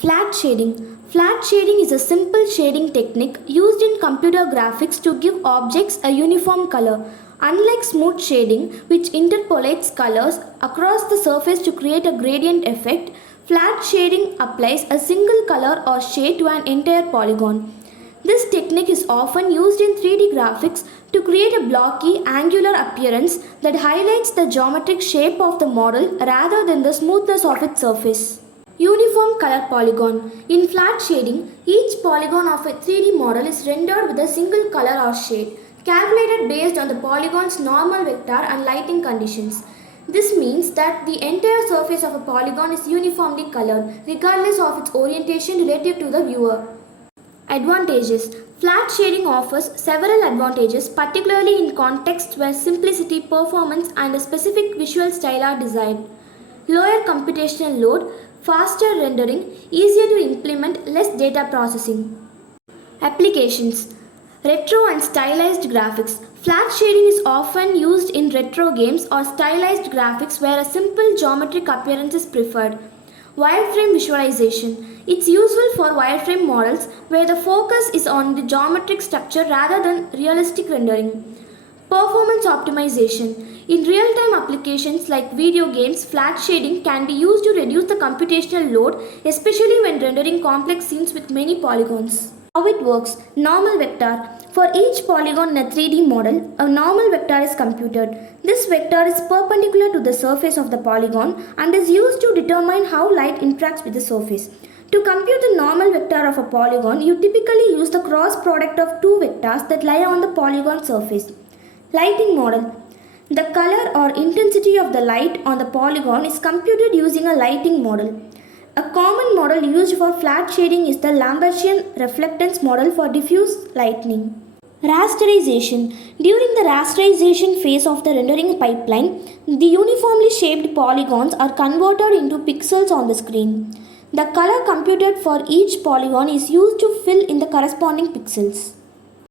Flat shading. Flat shading is a simple shading technique used in computer graphics to give objects a uniform color. Unlike smooth shading, which interpolates colors across the surface to create a gradient effect, flat shading applies a single color or shade to an entire polygon. This technique is often used in 3D graphics to create a blocky, angular appearance that highlights the geometric shape of the model rather than the smoothness of its surface. Uniform color polygon. In flat shading, each polygon of a 3D model is rendered with a single color or shade, calculated based on the polygon's normal vector and lighting conditions. This means that the entire surface of a polygon is uniformly colored, regardless of its orientation relative to the viewer. Advantages. Flat shading offers several advantages, particularly in contexts where simplicity, performance, and a specific visual style are desired. Lower computational load, faster rendering, easier to implement, less data processing. Applications. Retro and stylized graphics. Flat shading is often used in retro games or stylized graphics where a simple geometric appearance is preferred. Wireframe visualization. It's useful for wireframe models where the focus is on the geometric structure rather than realistic rendering. Performance optimization. In real-time applications like video games, flat shading can be used to reduce the computational load, especially when rendering complex scenes with many polygons. How it works. Normal vector. For each polygon in a 3D model, a normal vector is computed. This vector is perpendicular to the surface of the polygon and is used to determine how light interacts with the surface. To compute the normal vector of a polygon, you typically use the cross product of two vectors that lie on the polygon surface. Lighting model. The color or intensity of the light on the polygon is computed using a lighting model. A common model used for flat shading is the Lambertian reflectance model for diffuse lighting. Rasterization. During the rasterization phase of the rendering pipeline, the uniformly shaped polygons are converted into pixels on the screen. The color computed for each polygon is used to fill in the corresponding pixels.